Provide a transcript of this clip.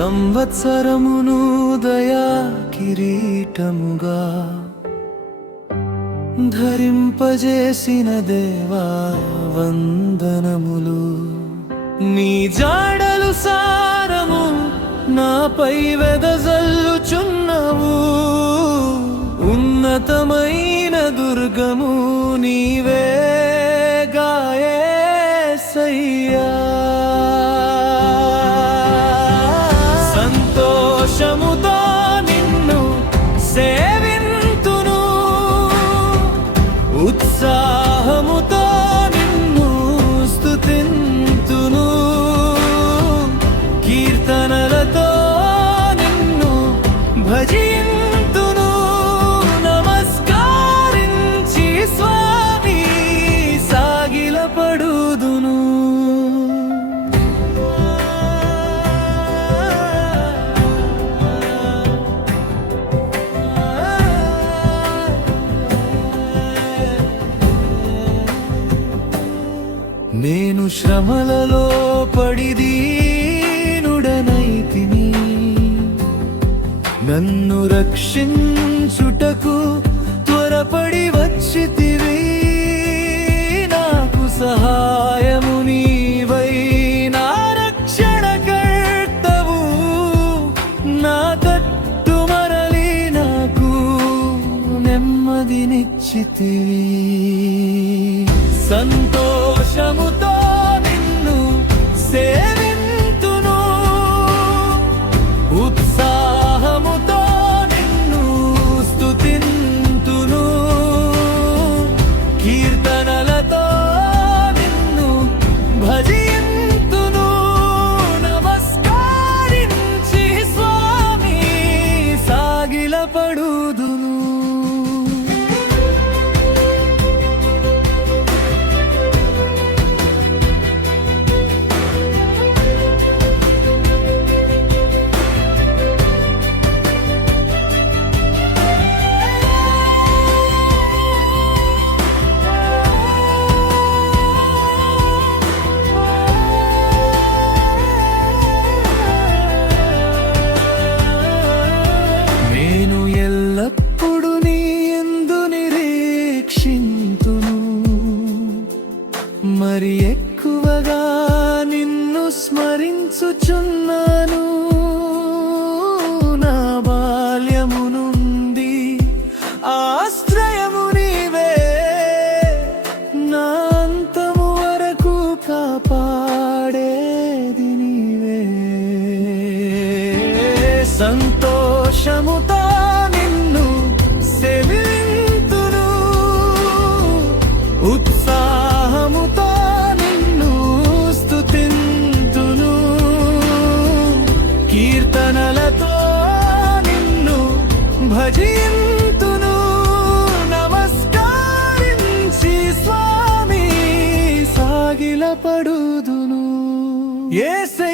సంవత్సరమును దయా కిరీటముగా ధరింపజేసిన దేవా వందనములు. నీ జాడలు సారము నాపై వెదజల్లుచున్నవు. ఉన్నతమైన దుర్గము నీవే సంతోషముతో శ్రమలలో పడిదీనుడనైతిని నన్ను రక్షించుటకు త్వరపడి వచ్చితివి. నాకు సహాయము నీవై నా రక్షణ కర్తవు నా తట్టు మరలి నాకు నెమ్మదినిచ్చితివి. సంతోషముతో సాగిలపడుదును స్మరించుచున్నాను నా బాల్యము నుండి ఆశ్రయము నీవే. నా అంతము వరకు కాపాడేది నీవే. సంతోషముతో భజింతును. నమస్కారించి స్వామి సాగిలపడుదును. ఏసయ్యా